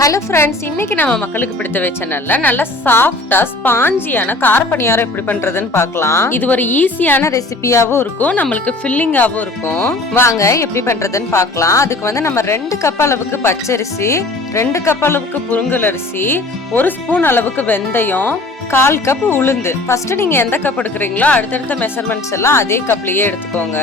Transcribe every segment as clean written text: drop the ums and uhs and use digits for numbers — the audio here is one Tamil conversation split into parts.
ஹலோ ஃப்ரெண்ட்ஸ், இன்னைக்கு நம்ம மக்களுக்கு பிடித்த சேனல்ல நல்ல சாஃப்டா ஸ்பாஞ்சியான கார பணியாரம் எப்படி பண்றதுன்னு பார்க்கலாம். இது ஒரு ஈஸியான ரெசிபியாவும் இருக்கும், நம்மளுக்கு ஃபில்லிங்காவும் இருக்கும். வாங்க எப்படி பண்றதுன்னு பார்க்கலாம். அதுக்கு நம்ம 2 கப் அளவுக்கு பச்சரிசி, 2 கப் அளவுக்கு புழுங்கல் அரிசி, 1 ஸ்பூன் அளவுக்கு வெந்தயம், 1/4 கப் உளுந்து. ஃபர்ஸ்ட் நீங்க எந்த கப் எடுக்கிறீங்களோ அடுத்தடுத்த மெஷர்மெண்ட்ஸ் எல்லாம் அதே கப்லயே எடுத்துக்கோங்க.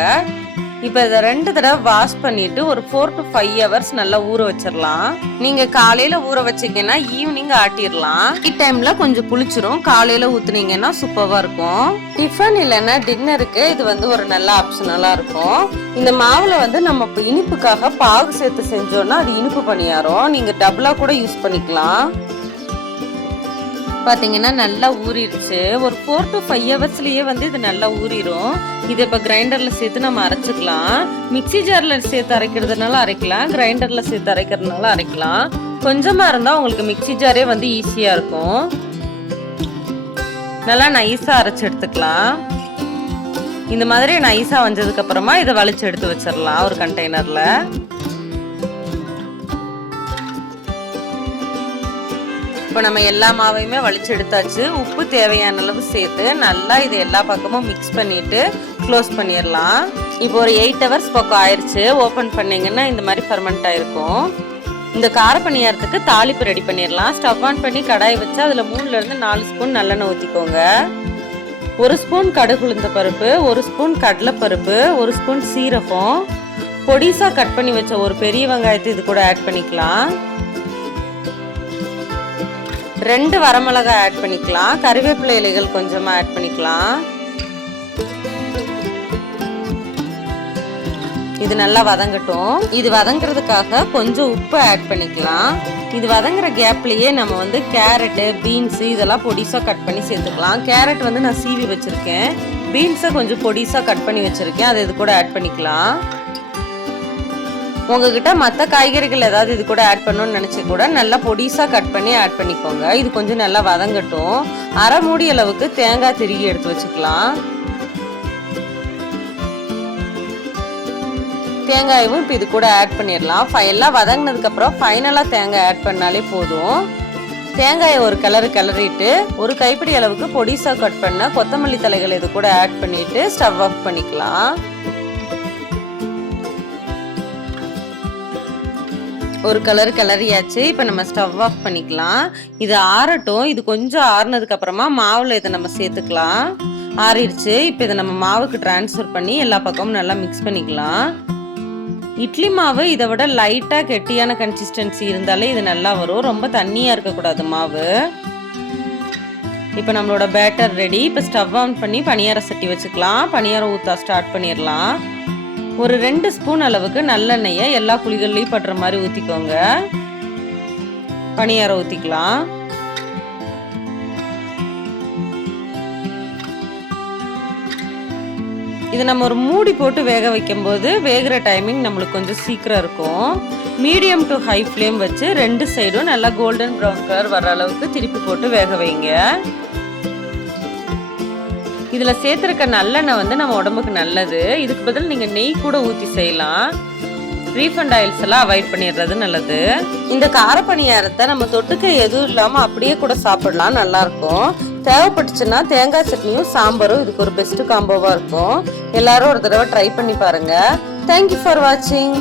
இப்ப இதை 2 தடவை வாஷ் பண்ணிட்டு ஒரு 4 to 5 hours நல்லா ஊற வச்சிடலாம். நீங்க காலையில ஊற வச்சீங்கன்னா ஈவினிங் ஆட்டிடலாம். டைம்ல கொஞ்சம் புளிச்சிரும், காலையில ஊத்துனீங்கன்னா சூப்பரா இருக்கும். டிஃபன் இல்லைன்னா டின்னருக்கு இது ஒரு நல்ல ஆப்ஷனலா இருக்கும். இந்த மாவுல நம்ம இனிப்புக்காக பாகு சேர்த்து செஞ்சோம்னா அது இனிப்பு பணியாரம். நீங்க டபுளா கூட யூஸ் பண்ணிக்கலாம். பாத்தீங்கன்னா நல்லா ஊறிடுச்சு. ஒரு 4 to 5 hours இது நல்லா ஊறிடும். இது இப்ப கிரைண்டர்ல சேர்த்து நம்ம அரைச்சுக்கலாம். மிக்சி ஜார்ல சேர்த்து அரைக்கிறதுனால அரைக்கலாம், கிரைண்டர்ல சேர்த்து அரைக்கிறதுனால அரைக்கலாம். கொஞ்சமா இருந்தா உங்களுக்கு மிக்சி ஜாரே ஈஸியா இருக்கும். நல்லா நைஸா அரைச்சு எடுத்துக்கலாம். இந்த மாதிரி நைஸா வந்ததுக்கு அப்புறமா இதை வலிச்சு எடுத்து வச்சிடலாம் ஒரு கண்டெய்னர்ல. இப்போ நம்ம எல்லா மாவையுமே வலிச்சு எடுத்தாச்சு. உப்பு தேவையான அளவு சேர்த்து நல்லா இது எல்லா பக்கமும் மிக்ஸ் பண்ணிட்டு க்ளோஸ் பண்ணிடலாம். இப்போ ஒரு 8 hours பக்கம் ஆயிடுச்சு. ஓப்பன் பண்ணீங்கன்னா இந்த மாதிரி ஃபர்மெண்ட் ஆயிருக்கும். இந்த கார பணியாரத்துக்கு தாளிப்பு ரெடி பண்ணிடலாம். ஸ்டவ் ஆன் பண்ணி கடாய் வச்சு அதில் 3ல இருந்து 4 ஸ்பூன் நல்லெண்ணெய் ஊற்றிக்கோங்க. 1 ஸ்பூன் கடுகு உளுந்த பருப்பு, 1 ஸ்பூன் கடலைப்பருப்பு, 1 ஸ்பூன் சீரகம், பொடிசா கட் பண்ணி வச்ச ஒரு பெரிய வெங்காயத்தை இது கூட ஆட் பண்ணிக்கலாம். 2 வரமிளகாய் ஆட் பண்ணிக்கலாம். கறிவேப்பிலை இலைகள் கொஞ்சமா ஆட் பண்ணிக்கலாம். இது நல்லா வதங்கட்டும். இது வதங்குறதுக்காக கொஞ்சம் உப்பு ஆட் பண்ணிக்கலாம். இது வதங்குற கேப்லயே நம்ம கேரட், பீன்ஸ் இதெல்லாம் பொடிசா கட் பண்ணி சேர்த்துக்கலாம். கேரட் நான் சீவி வச்சிருக்கேன். பீன்ஸை கொஞ்சம் பொடிசா கட் பண்ணி வச்சிருக்கேன், அதை இது கூட ஆட் பண்ணிக்கலாம். உங்ககிட்ட மற்ற காய்கறிகள் ஏதாவது இது கூட ஆட் பண்ணணும்னு நினைச்சு கூட நல்லா பொடிசா கட் பண்ணி ஆட் பண்ணிக்கோங்க. இது கொஞ்சம் நல்லா வதங்கட்டும். அரை மூடி அளவுக்கு தேங்காய் திருகி எடுத்து வச்சுக்கலாம். தேங்காயும் இப்போ இது கூட ஆட் பண்ணிடலாம். எல்லாம் வதங்கினதுக்கு அப்புறம் ஃபைனலா தேங்காய் ஆட் பண்ணாலே போதும். தேங்காயை ஒரு கிளறிட்டு ஒரு கைப்பிடி அளவுக்கு பொடிசா கட் பண்ண கொத்தமல்லி தலைகள் இது கூட ஆட் பண்ணிட்டு ஸ்டவ் ஆஃப் பண்ணிக்கலாம். ஒரு கிளறியாச்சு. இப்போ நம்ம ஸ்டவ் ஆஃப் பண்ணிக்கலாம். இது ஆறட்டும். இது கொஞ்சம் ஆறுனதுக்கு அப்புறமா மாவுல இதை நம்ம சேர்த்துக்கலாம். ஆறிடுச்சு. இப்போ இதை நம்ம மாவுக்கு டிரான்ஸ்ஃபர் பண்ணி எல்லா பக்கமும் நல்லா மிக்ஸ் பண்ணிக்கலாம். இட்லி மாவு இதை விட லைட்டா கெட்டியான கன்சிஸ்டன்சி இருந்தாலே இது நல்லா வரும். ரொம்ப தண்ணியா இருக்கக்கூடாது மாவு. இப்போ நம்மளோட பேட்டர் ரெடி. இப்போ ஸ்டவ் ஆன் பண்ணி பணியார சட்டி வச்சுக்கலாம். பணியாரம் ஊத்தா ஸ்டார்ட் பண்ணிடலாம். ஒரு 2 ஸ்பூன் அளவுக்கு நல்லெண்ணெயை எல்லா குழிகள்லையும் படுற மாதிரி ஊற்றிக்கோங்க. பணியாரம் ஊற்றிக்கலாம். இது நம்ம ஒரு மூடி போட்டு வேக வைக்கும் போது வேகிற டைமிங் நம்மளுக்கு கொஞ்சம் சீக்கிரம் இருக்கும். மீடியம் டு ஹை ஃப்ளேம் வச்சு 2 சைடும் நல்லா கோல்டன் ப்ரௌன் கலர் வர அளவுக்கு திருப்பி போட்டு வேக வைங்க. இதுல சேர்த்திருக்க நல்லெண்ணெய் நம்ம உடம்புக்கு நல்லது. இதுக்கு பதில் நீங்க நெய் கூட ஊத்தி செய்யலாம். ரீஃபண்ட் ஆயில்ஸ் எல்லாம் அவாய்ட் பண்ணிடுறது நல்லது. இந்த கார பணியாரத்தை நம்ம தொட்டுக்க எதுவும் இல்லாம அப்படியே கூட சாப்பிடலாம், நல்லா இருக்கும். தேவைப்பட்டுச்சுன்னா தேங்காய் சட்னியும் சாம்பாரும் இதுக்கு ஒரு பெஸ்ட் காம்போவா இருக்கும். எல்லாரும் ஒரு தடவை ட்ரை பண்ணி பாருங்க. தேங்க்யூ ஃபார் வாட்சிங்.